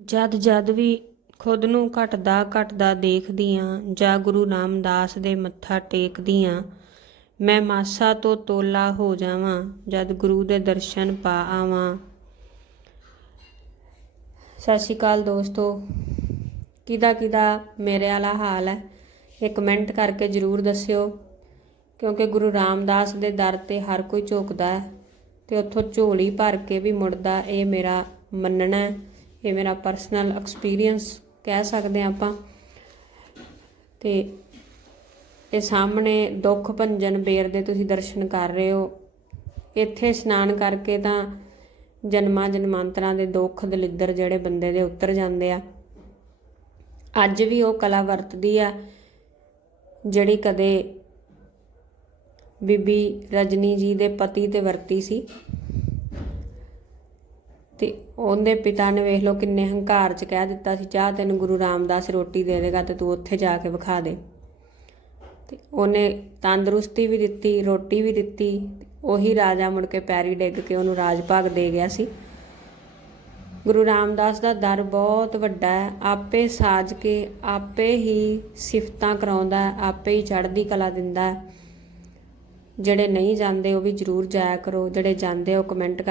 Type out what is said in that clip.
ਜਦ ਜਦ ਵੀ ਖੁਦ ਨੂੰ ਘਟਦਾ ਘਟਦਾ ਦੇਖਦੀ ਆਂ ਜਾਂ ਗੁਰੂ ਰਾਮਦਾਸ ਦੇ ਮੱਥਾ ਟੇਕਦੀ ਆਂ ਮੈਂ ਮਾਸਾ ਤੋਂ ਤੋਲਾ ਹੋ ਜਾਵਾਂ, ਜਦ ਗੁਰੂ ਦੇ ਦਰਸ਼ਨ ਪਾ ਆਵਾਂ। ਸਤਿ ਸ਼੍ਰੀ ਅਕਾਲ ਦੋਸਤੋ। ਕਿਦਾ ਕਿਦਾ ਮੇਰੇ ਵਾਲਾ ਹਾਲ ਹੈ ਇਹ ਕਮੈਂਟ ਕਰਕੇ ਜਰੂਰ ਦੱਸਿਓ, ਕਿਉਂਕਿ ਗੁਰੂ ਰਾਮਦਾਸ ਦੇ ਦਰ ਤੇ ਹਰ ਕੋਈ ਝੁਕਦਾ ਹੈ ਤੇ ਉੱਥੋਂ ਝੋਲੀ ਭਰ ਕੇ ਵੀ ਮੁੜਦਾ, ਇਹ ਮੇਰਾ ਮੰਨਣਾ ਹੈ। ਇਹ ਮੇਰਾ ਪਰਸਨਲ ਐਕਸਪੀਰੀਅੰਸ ਕਹਿ ਸਕਦੇ ਹਾਂ ਆਪਾਂ। ਤੇ ਇਹ ਸਾਹਮਣੇ ਦੁੱਖ ਭੰਜਨ ਬੇਰ ਦੇ ਤੁਸੀਂ ਦਰਸ਼ਨ ਕਰ ਰਹੇ ਹੋ। ਇੱਥੇ ਇਸ਼ਨਾਨ ਕਰਕੇ ਤਾਂ ਜਨਮਾਂ ਜਨਮਾਂਤਰਾਂ ਦੇ ਦੁੱਖ ਦਲਿੱਦਰ ਜਿਹੜੇ ਬੰਦੇ ਦੇ ਉਤਰ ਜਾਂਦੇ ਆ। ਅੱਜ ਵੀ ਉਹ ਕਲਾ ਵਰਤਦੀ ਆ, ਜਿਹੜੀ ਕਦੇ ਬੀਬੀ ਰਜਨੀ ਜੀ ਦੇ ਪਤੀ ਤੇ ਵਰਤੀ ਸੀ। ਤੇ ਉਹਦੇ ਪਿਤਾ ਨੇ ਵੇਖ ਲਓ ਕਿੰਨੇ ਹੰਕਾਰ ਚ ਕਹਿ ਦਿੱਤਾ ਸੀ, ਚਾਹ ਤੈਨੂੰ ਗੁਰੂ ਰਾਮਦਾਸ ਰੋਟੀ ਦੇ ਦੇਗਾ ਤੇ ਤੂੰ ਉੱਥੇ ਜਾ ਕੇ ਵਿਖਾ ਦੇ। ਤੇ ਉਹਨੇ ਤੰਦਰੁਸਤੀ ਵੀ ਦਿੱਤੀ, ਰੋਟੀ ਵੀ ਦਿੱਤੀ, ਉਹੀ ਰਾਜਾ ਮੁੜ ਕੇ ਪੈਰੀ ਡਿੱਗ ਕੇ ਉਹਨੂੰ ਰਾਜ ਭਾਗ ਦੇ ਗਿਆ ਸੀ। ਗੁਰੂ ਰਾਮਦਾਸ ਦਾ ਦਰ ਬਹੁਤ ਵੱਡਾ ਹੈ, ਆਪੇ ਸਾਜ ਕੇ, ਆਪੇ ਹੀ ਸਿਫਤਾਂ ਕਰਾਉਂਦਾ ਹੈ, ਆਪੇ ਹੀ ਚੜ੍ਹਦੀ ਕਲਾ ਦਿੰਦਾ ਹੈ। ਜਿਹੜੇ ਨਹੀਂ ਜਾਂਦੇ ਉਹ ਵੀ ਜਰੂਰ ਜਾਇਆ ਕਰੋ, ਜਿਹੜੇ ਜਾਂਦੇ ਉਹ ਕਮੈਂਟ